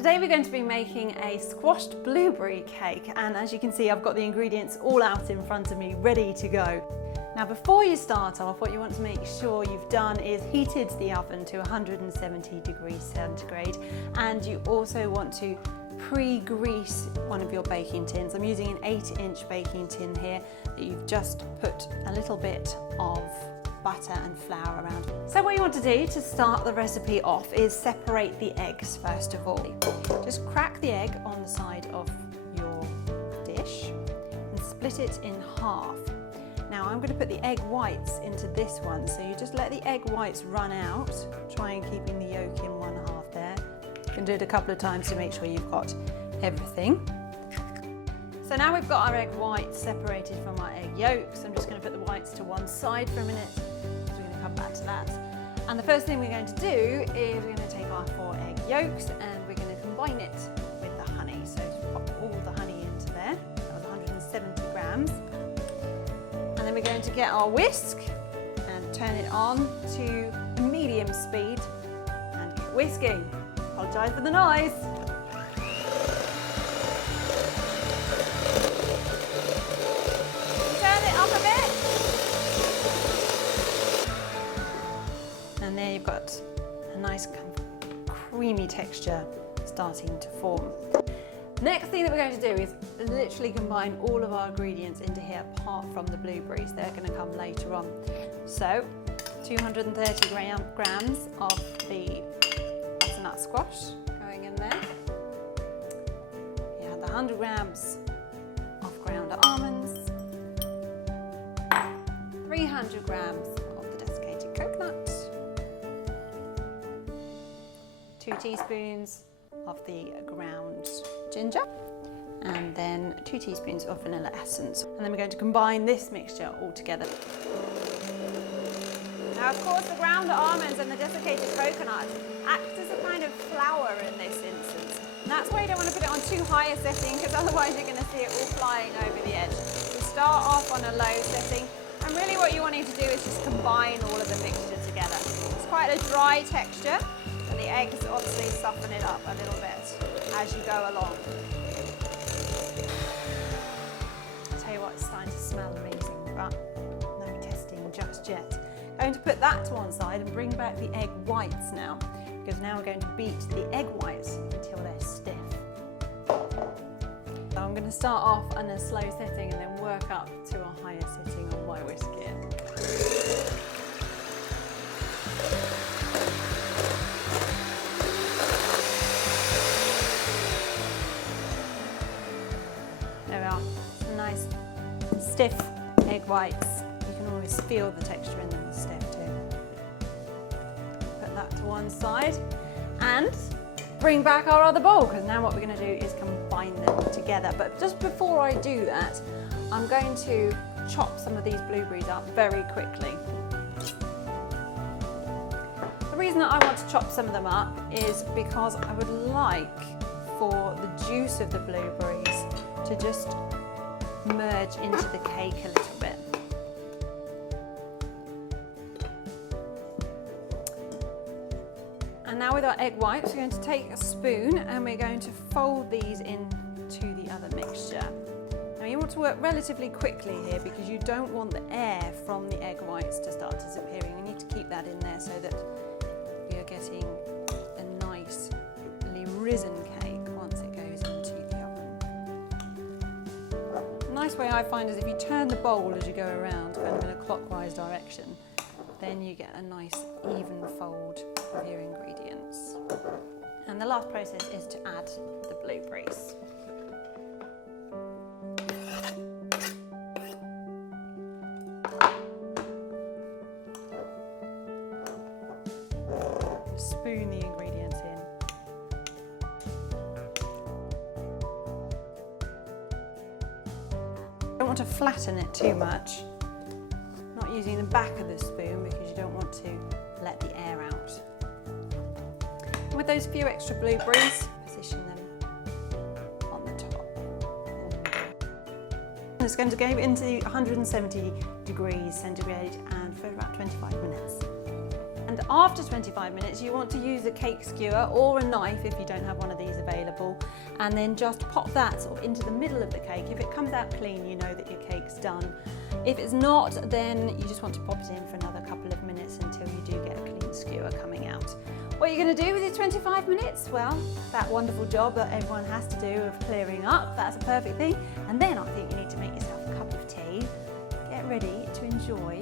Today we're going to be making a squashed blueberry cake, and as you can see I've got the ingredients all out in front of me ready to go. Now before you start off, what you want to make sure you've done is heated the oven to 170 degrees centigrade, and you also want to pre-grease one of your baking tins. I'm using an 8-inch baking tin here that you've just put a little bit of butter and flour around. So what you want to do to start the recipe off is separate the eggs first of all. Just crack the egg on the side of your dish and split it in half. Now I'm going to put the egg whites into this one, so you just let the egg whites run out, try and keeping the yolk in one half there. You can do it a couple of times to make sure you've got everything. So now we've got our egg whites separated from our egg yolks. I'm just going to put the whites to one side for a minute, so we're going to come back to that. And the first thing we're going to do is we're going to take our 4 egg yolks and we're going to combine it with the honey. So pop all the honey into there. That was 170 grams. And then we're going to get our whisk and turn it on to medium speed and get whisking. Apologise for the noise. And there you've got a nice kind of creamy texture starting to form. Next thing that we're going to do is literally combine all of our ingredients into here apart from the blueberries. They're going to come later on. So 230 grams of the butternut squash going in there. You have the 100 grams of ground almonds, 300 grams of the desiccated coconut, 2 teaspoons of the ground ginger, and then 2 teaspoons of vanilla essence. And then we're going to combine this mixture all together. Now of course the ground almonds and the desiccated coconut act as a kind of flour in this instance. And that's why you don't want to put it on too high a setting, because otherwise you're going to see it all flying over the edge. So start off on a low setting, and really what you want to do is just combine all of the mixture together. It's quite a dry texture, and the eggs obviously soften it up a little bit as you go along. I'll tell you what, it's starting to smell amazing, but no testing just yet. Going to put that to one side and bring back the egg whites now, because now we're going to beat the egg whites until they're stiff. So I'm going to start off on a slow setting and then work up to a higher setting on my whisk here. There we are, some nice stiff egg whites. You can always feel the texture in them is stiff too. Put that to one side and bring back our other bowl, because now what we're going to do is combine them together. But just before I do that, I'm going to chop some of these blueberries up very quickly. The reason that I want to chop some of them up is because I would like for the juice of the blueberries to just merge into the cake a little bit. And now with our egg whites, we're going to take a spoon and we're going to fold these into the other mixture. Now you want to work relatively quickly here, because you don't want the air from the egg whites to start disappearing. You need to keep that in there so that you're getting a nicely risen cake once it goes into the oven. A nice way I find is if you turn the bowl as you go around, kind of in a clockwise direction, then you get a nice even fold of your ingredients. And the last process is to add the blueberries. Spoon the ingredients in. Don't want to flatten it too much. Not using the back of the spoon because you don't want to let the air out. And with those few extra blueberries, position them on the top. And it's going to go into 170 degrees centigrade and for about 25 minutes. And after 25 minutes, you want to use a cake skewer or a knife if you don't have one of these available, and then just pop that sort of into the middle of the cake. If it comes out clean, you know that your cake's done. If it's not, then you just want to pop it in for another couple of minutes until you do get a clean skewer coming out. What are you going to do with your 25 minutes? Well, that wonderful job that everyone has to do of clearing up, that's a perfect thing. And then I think you need to make yourself a cup of tea. Get ready to enjoy